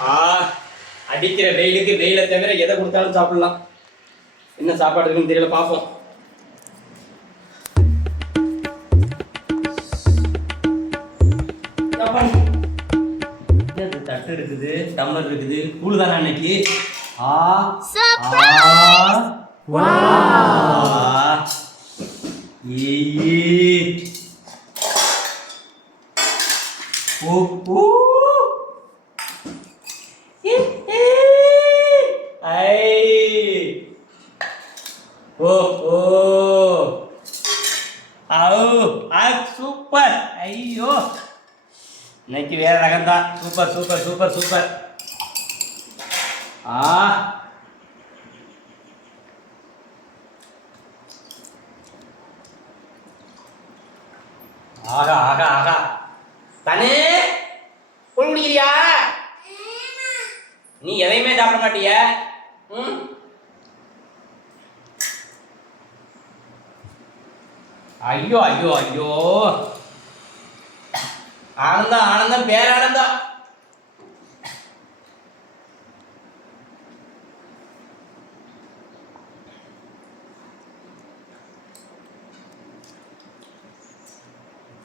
ஆ அடிக்கிற வெயிலுக்கு வெயிலை தவிர எதை கொடுத்தாலும் சாப்பிடலாம். என்ன சாப்பாடு இருக்குன்னு தெரியல, பார்ப்போம். தட்டு இருக்குது, டம்ளர் இருக்குது, கூழ் தானே அன்னைக்கு. ஆ வா ஓ ஓ ஓ ஓ சூப்பர். ஐயோ இன்னைக்கு வேற ரகம் தான். Super super super super. ஆகா ஆகா ஆகா. தானே கூழ் குடிக்கிறியா? நீ எதையுமே சாப்பிட மாட்டிய. ஐயோ ஐயோ ஐயோ. ஆனந்தம் ஆனந்தம் பேரானந்தம்.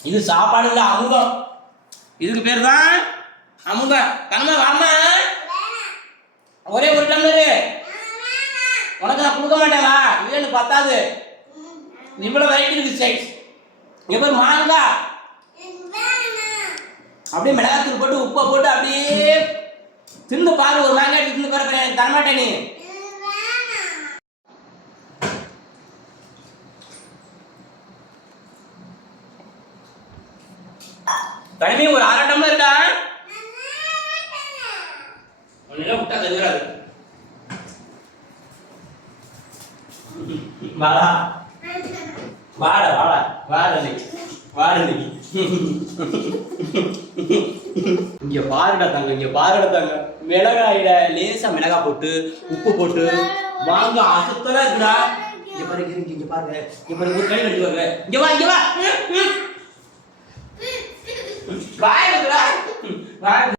இது சாப்பாடு இல்ல, அமுதம். இதுக்கு பேர் தான் அமுதம். கண்ணம்மா வாமா, ஒரே ஒரு டம்ளரு உனக்கு நான் கொடுக்க மாட்டேன். வா, இது பத்தாது. இவ்வளவு வெரைட்டி இருக்கு சைஸ். இங்க பேர் மாங்கா. அப்படியே மிளகாத்தூள் போட்டு உப்பை போட்டு அப்படியே தின்னு பாரு. ஒரு மாங்காய் தின்னு பாரு. எனக்கு தரமாட்டேன் நீ. தனிமே ஒரு அரை டம்ளர் இருக்கா? ஒன்னும் விட்டா தெரியாது. வாடா வாடா வாடா வாடா வாடா. இங்க பாருடா தங்க, இங்க பாருடா தங்க. மிளகாயில லேசா மிளகா போட்டு உப்பு போட்டு வாங்க அசத்தலா இருக்குடா. இங்க பாருங்க, இங்க பாருங்க, இங்க பாருங்க. ஒரு கை கட்டி வாங்க. இங்க வா, இங்க வா. வாடா வாடா.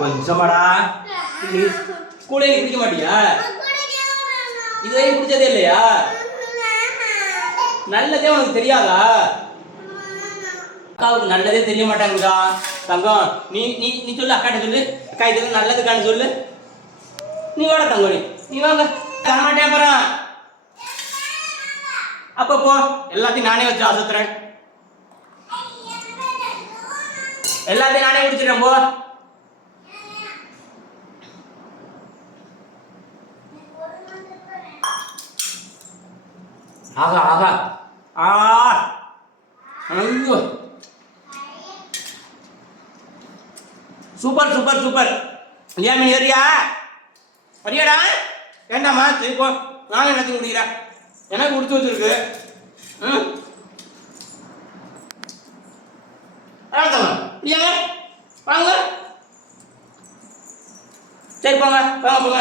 கொஞ்சமாடா. கூட நீ குடிக்க மாட்டியா? இதுவே குடிச்சதே இல்லையா? நல்லதே உனக்கு தெரியாதா? அக்காவுக்கு நல்லதே தெரிய மாட்டாங்கடா தங்கம். நீ நீ நீ சொல்லு, அக்காட்ட சொல்லு. அக்கா இது நல்லதுக்கான்னு சொல்லு. நீ வாடா தங்கம், நீ வாங்க. தரமாட்டேன் அப்புறம். அப்ப போ, எல்லாத்தையும் நானே வச்சு அசத்துறேன். எல்லாத்தையும் நானே குடிச்சிடறேன். போ. ஆகா ஆகா. ஐயோ சூப்பர் சூப்பர் சூப்பர். இல்லையா மீன் ஏறியா? வரியாடா? வேண்டாமா? சரி போ, நானும் எல்லாத்தையும் குடிக்கிறேன். எனக்கு கொடுத்து வச்சிருக்கு. வாங்க. சரி போங்க போங்க போங்க.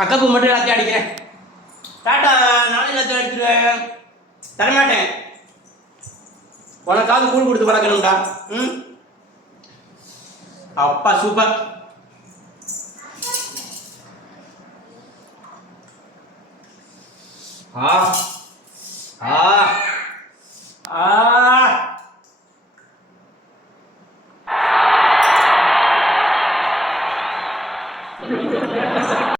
அக்காவுக்கு மட்டும் எல்லாத்தையும் அடிக்கிறேன். டாட்டா. நானும் எல்லாத்தையும் அடிச்சிருவேன். தரமாட்டேன். உனக்காவது கூழ் கொடுத்து பழக்கணும்டா. அப்பா சூப்பர். ஆ ஆ ஆ